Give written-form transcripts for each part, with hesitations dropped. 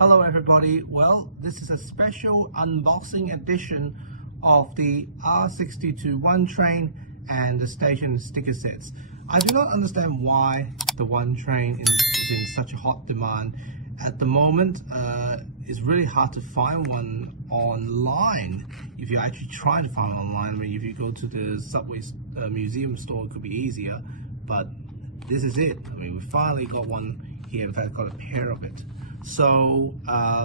Hello everybody, well this is a special unboxing edition of the R62 one train and the station sticker sets. I do not understand why the one train is in such a hot demand at the moment. It's really hard to find one online. If you're actually trying to find one online, I mean, if you go to the subway museum store, it could be easier, but this is it. I mean, we finally got one here. In fact, I've got a pair of it. So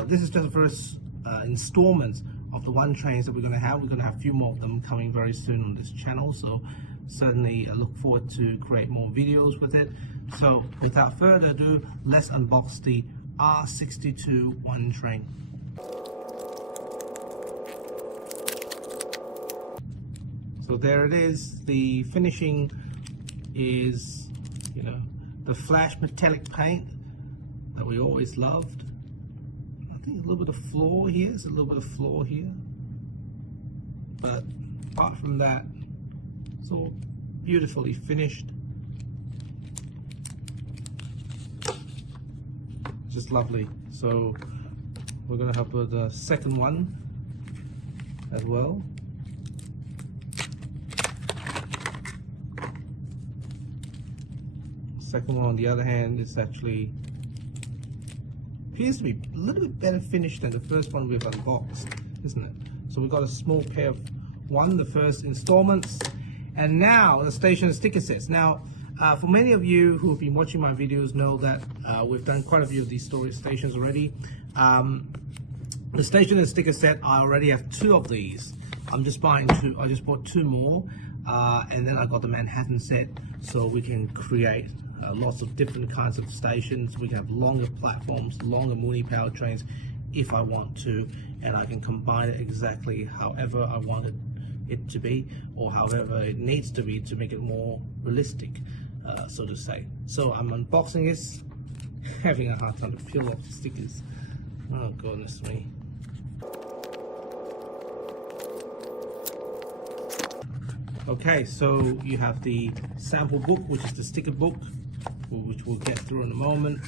this is just the first installment of the one trains that we're going to have. We're going to have a few more of them coming very soon on this channel, so certainly I look forward to create more videos with it. So without further ado, let's unbox the R62 one train. So there it is. The finishing is, you know, the flash metallic paint that we always loved. I think a little bit of flaw here. There's a little bit of flaw here, but apart from that, it's all beautifully finished. Just lovely. So we're gonna have the second one as well. Second one, on the other hand, is actually appears to be a little bit better finished than the first one we've unboxed, isn't it? So we've got a small pair of the first installments, and now the station sticker sets. Now, for many of you who have been watching my videos know that we've done quite a few of these storage stations already. The station and sticker set, I already have 2 of these. I'm just buying 2. I just bought 2 more, and then I got the Manhattan set, so we can create lots of different kinds of stations. We can have longer platforms, longer Munipals trains if I want to, and I can combine it exactly however I want it to be, or however it needs to be to make it more realistic, so to say. So I'm unboxing this, having a hard time to peel off the stickers. Oh goodness me. Okay, so you have the sample book, which is the sticker book, which we'll get through in a moment.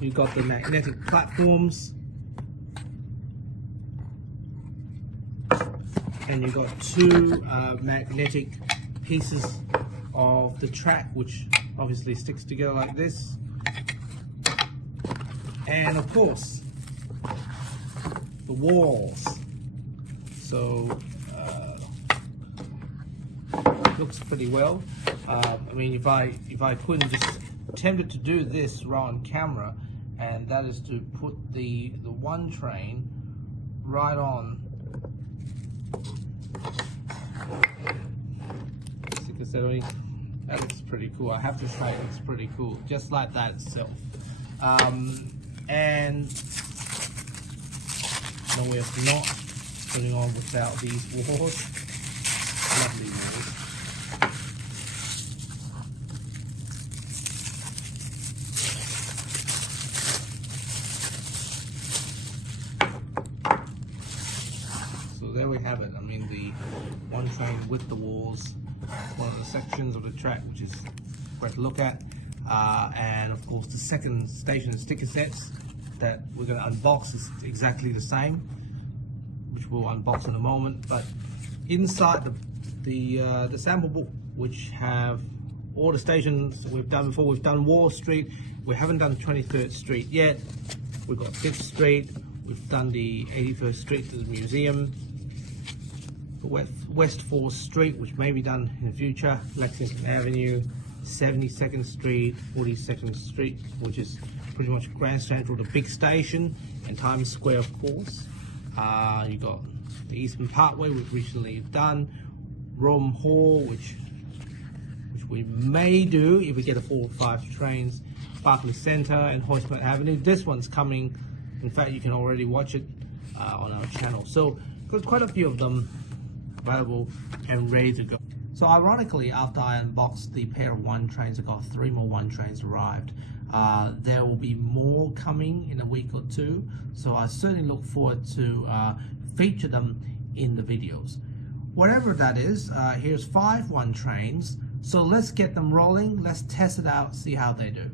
You've got the magnetic platforms, and you've got 2 magnetic pieces of the track, which obviously sticks together like this, and of course the walls. So looks pretty well. I mean, if I couldn't just attempted to do this right on camera, and that is to put the one train right on. That looks pretty cool. I have to say, it's pretty cool, just like that itself. And no way of not putting on without these walls. Lovely walls. So there we have it. I mean, the one train with the walls, one of the sections of the track which is great to look at, and of course the second station sticker sets that we're going to unbox is exactly the same, which we'll unbox in a moment. But inside the sample book, which have all the stations we've done before. We've done Wall Street, we haven't done 23rd Street yet. We've got 5th Street, we've done the 81st Street to the museum, West 4th Street, which may be done in the future, Lexington Avenue, 72nd Street, 42nd Street, which is pretty much Grand Central, the big station, and Times Square, of course. You got the Eastern Parkway, we've recently done, Rome Hall, which we may do if we get a 4 or 5 trains, Barclays Center, and Hoyt Avenue. This one's coming. In fact, you can already watch it on our channel. So got quite a few of them available and ready to go. So ironically, after I unboxed the pair of one trains, I got 3 more one trains arrived. There will be more coming in a week or 2, so I certainly look forward to feature them in the videos. Whatever that is, here's 5 one trains, so let's get them rolling, let's test it out, see how they do.